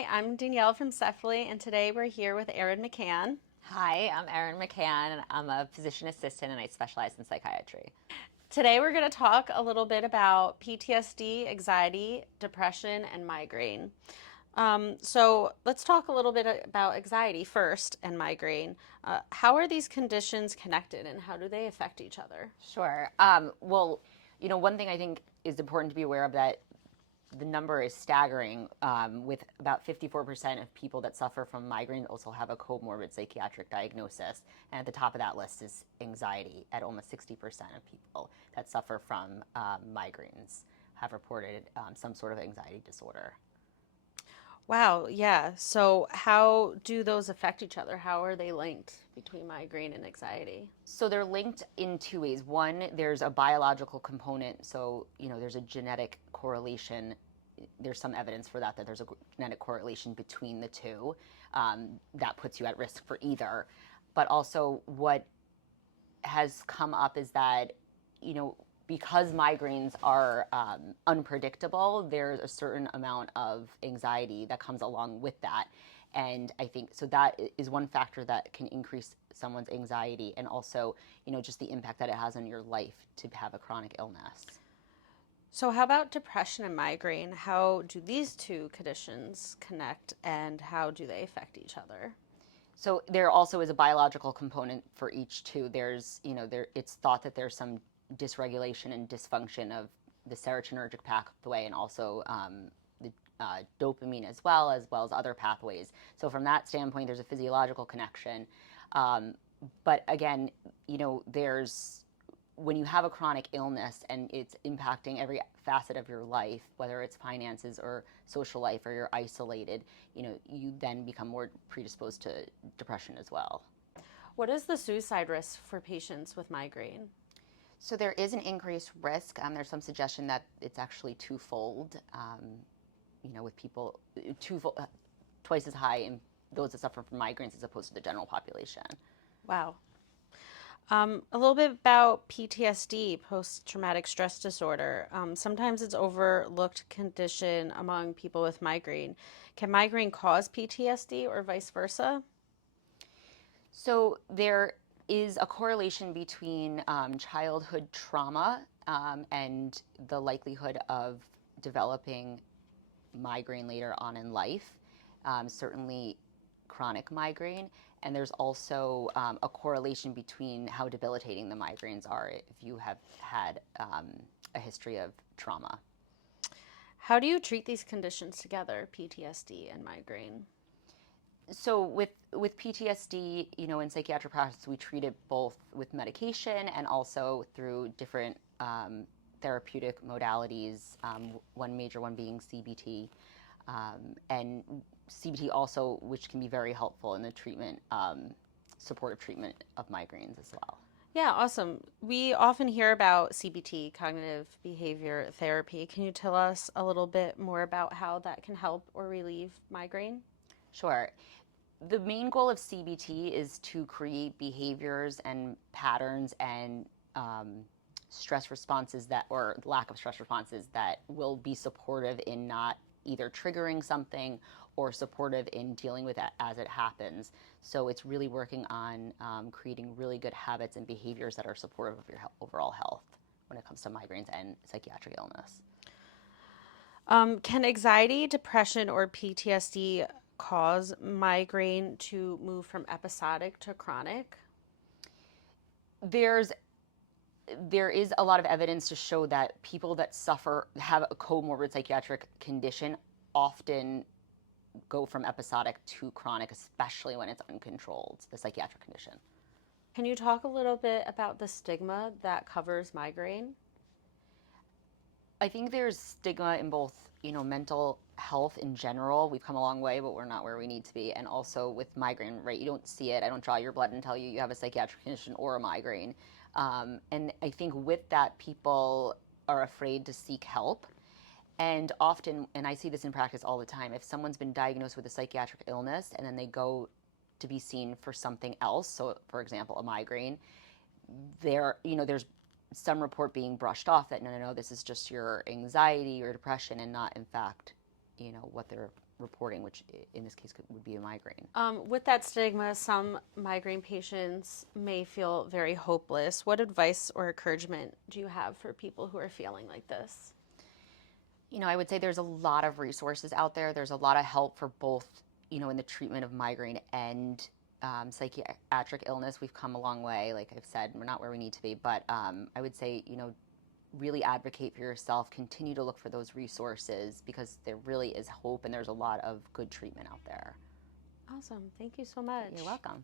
Hi, I'm Danielle from CEFALY, and today we're here with Erin McCann. Hi, I'm Erin McCann, and I'm a physician assistant, and I specialize in psychiatry. Today we're going to talk a little bit about PTSD, anxiety, depression, and migraine. So let's talk a little bit about anxiety first and migraine. How are these conditions connected, and how do they affect each other? Sure. One thing I think is important to be aware of that the number is staggering. With about 54% of people that suffer from migraine also have a comorbid psychiatric diagnosis, and at the top of that list is anxiety. At almost 60% of people that suffer from migraines have reported some sort of anxiety disorder. Wow, yeah. So how do those affect each other? How are they linked between migraine and anxiety? So they're linked in two ways. One, there's a biological component. So, there's a genetic correlation. There's some evidence for that there's a genetic correlation between the two that puts you at risk for either. But also, what has come up is that, you know, because migraines are unpredictable, there's a certain amount of anxiety that comes along with that. And I think so that is one factor that can increase someone's anxiety, and also, just the impact that it has on your life to have a chronic illness. So, how about depression and migraine? How do these two conditions connect and how do they affect each other? So there also is a biological component for each too. It's thought that there's some dysregulation and dysfunction of the serotonergic pathway, and also the dopamine as well as other pathways. So from that standpoint, there's a physiological connection. But again, there's when you have a chronic illness and it's impacting every facet of your life, whether it's finances or social life, or you're isolated, you then become more predisposed to depression as well. What is the suicide risk for patients with migraine? So there is an increased risk. There's some suggestion that it's actually twofold. With people twice as high in those that suffer from migraines as opposed to the general population. Wow. A little bit about PTSD, post traumatic stress disorder. Sometimes it's overlooked condition among people with migraine. Can migraine cause PTSD or vice versa? So there is a correlation between childhood trauma and the likelihood of developing migraine later on in life, certainly chronic migraine. And there's also a correlation between how debilitating the migraines are if you have had a history of trauma. How do you treat these conditions together, PTSD and migraine? So with PTSD, in psychiatric practice, we treat it both with medication and also through different therapeutic modalities. One major one being CBT, and CBT also, which can be very helpful in the treatment, supportive treatment of migraines as well. Yeah, awesome. We often hear about CBT, cognitive behavior therapy. Can you tell us a little bit more about how that can help or relieve migraine? Sure. The main goal of CBT is to create behaviors and patterns and stress responses or lack of stress responses that will be supportive in not either triggering something or supportive in dealing with it as it happens. So it's really working on creating really good habits and behaviors that are supportive of your overall health when it comes to migraines and psychiatric illness. Can anxiety, depression, or PTSD cause migraine to move from episodic to chronic? There's there is a lot of evidence to show that people that have a comorbid psychiatric condition often go from episodic to chronic, especially when it's uncontrolled, the psychiatric condition. Can you talk a little bit about the stigma that covers migraine? I think there's stigma in both, mental health in general. We've come a long way, but we're not where we need to be. And also with migraine, right? You don't see it. I don't draw your blood and tell you you have a psychiatric condition or a migraine. And I think with that, people are afraid to seek help. And often, and I see this in practice all the time, if someone's been diagnosed with a psychiatric illness and then they go to be seen for something else, so for example, a migraine, there's some report being brushed off that no, this is just your anxiety or depression and not, in fact, what they're reporting, which in this case would be a migraine. With that stigma, some migraine patients may feel very hopeless. What advice or encouragement do you have for people who are feeling like this? I would say there's a lot of resources out there. There's a lot of help for both, in the treatment of migraine and psychiatric illness. We've come a long way. Like I've said, we're not where we need to be, but I would say, really advocate for yourself. Continue to look for those resources because there really is hope and there's a lot of good treatment out there. Awesome. Thank you so much. You're welcome.